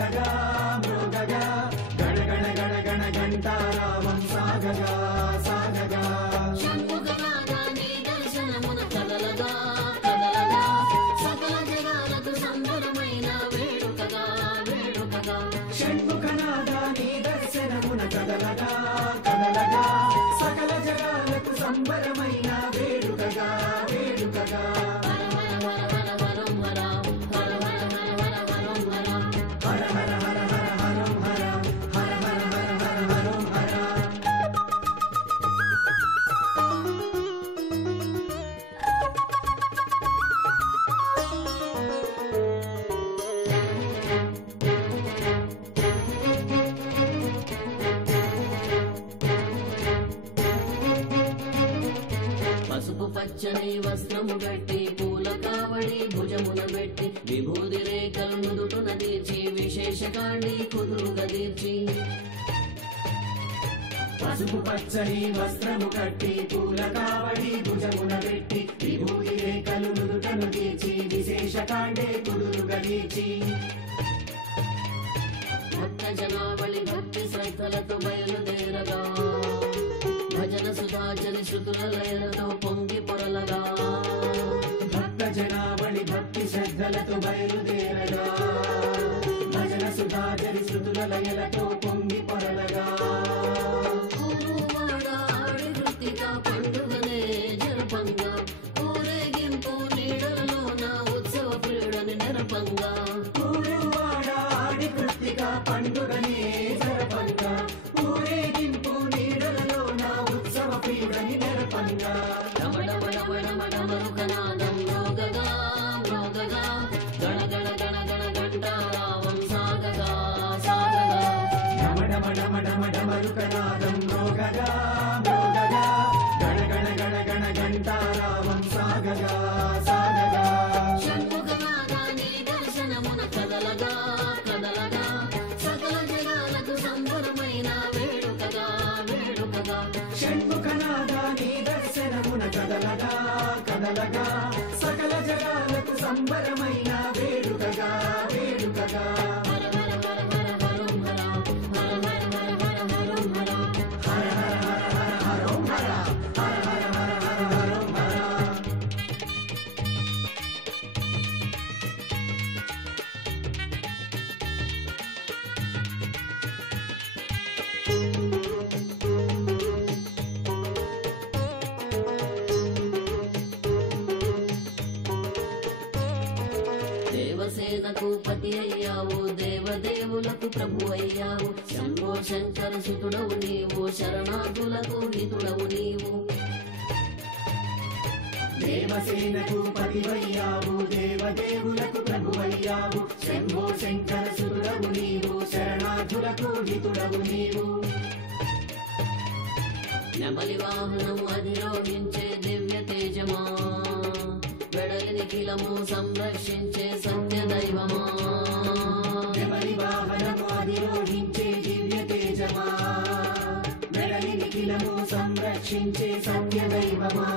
మ్రోగగా మ్రోగగా గణ గణ గణ గణ గంటారావం సాగగా సాగగా షణ్ముఖనాథా నీ దర్శనమున కదలగా కదలగా సకల జగాలకు సంబరమైన వేడుకగా వేడుకగా షణ్ముఖనాథా నీ దర్శనమున కదలగా కదలగా సకల జగాలకు సంబరమైన వేడుకగా వేడుకగా హర హర హర హర హర హర హర హర హర హర హరం హర హర హర హర హర హరం హర హర హర హర హరం హర పసుపు పచ్చని వస్త్రము గట్టి పూల కావడి భుజమున పెట్టి విభూది రేఖలు నుదుటున తీర్చి విశేషకాండి కుదురుగా తీర్చి పసుపు పచ్చని వస్త్రము కట్టి పూల కావడి భుజమున పెట్టి విభూతి రేఖలు నుదుటను తీర్చి విశేష కాండే కుదురుగా తీర్చి భక్త జనావళి భక్తి శ్రద్ధలతో బయలుదేరగా భజన సుధాచరి శృతుల లయలతో పొంగి పొరలగా భక్త జనావళి భక్తి శ్రద్ధలతో బయలుదేరగా భజన సుధాచరి శృతుల లయలతో పొంగి పొరలగా ఊరువాడ ఆడి కృతిగా పండుగనే జరపంగా ఊరేగింపు నీడలలోన ఉత్సవ క్రీడని నెరపంగా ఊరువాడ ఆడి కృత్తిక పండుగనే జరపంగా ఊరేగింపు నీడలలోన ఉత్సవ పీడని నెరపంగా డమడమడమడమడమరుకనాదం మ్రోగగా మ్రోగగా గణ గణ గణ గణ గంటారావం సాగగా సాగగా డమడమడమడమరుకనాదం మ్రోగగా మ్రోగగా గణ గణ గణ గణ గంటారావం సాగగా సాగగా షణ్ముఖనాథా నీ దర్శనమున కదలగా కదలగా సకల జగాలకు సంబరమైన వేడుకగా వేడుకగా షణ్ముఖనాథా నీ దర్శనమున కదలగా కదలగా సకల జగాలకు సంబరమైన వేడుకగా వేడుకగా హర హర హర హర హరం హర హర హర హర హర హరం హర హర హర హర హర హరం హర హర హర హర హర హరం హర దేవసేనకు పతి అయ్యావు దేవదేవులకు ప్రభు అయ్యావు శంభో శంకర సుతుడవు నీవు శరణార్థులకు హితుడవు నీవు దేవసేనకు పతివయ్యావు దేవదేవులకు ప్రభువయ్యావు శంభో శంకర సురుడవు నీవు శరణార్థులకు హితుడవు నీవు నెమలి వాహనము అధిరోహించే దివ్య తేజమా వెడలి నిఖిలము సంరక్షించే సత్య దైవమా నెమలి వాహనము అధిరోహించే దివ్య తేజమా వెడలి నిఖిలము సంరక్షించే సత్య దైవమా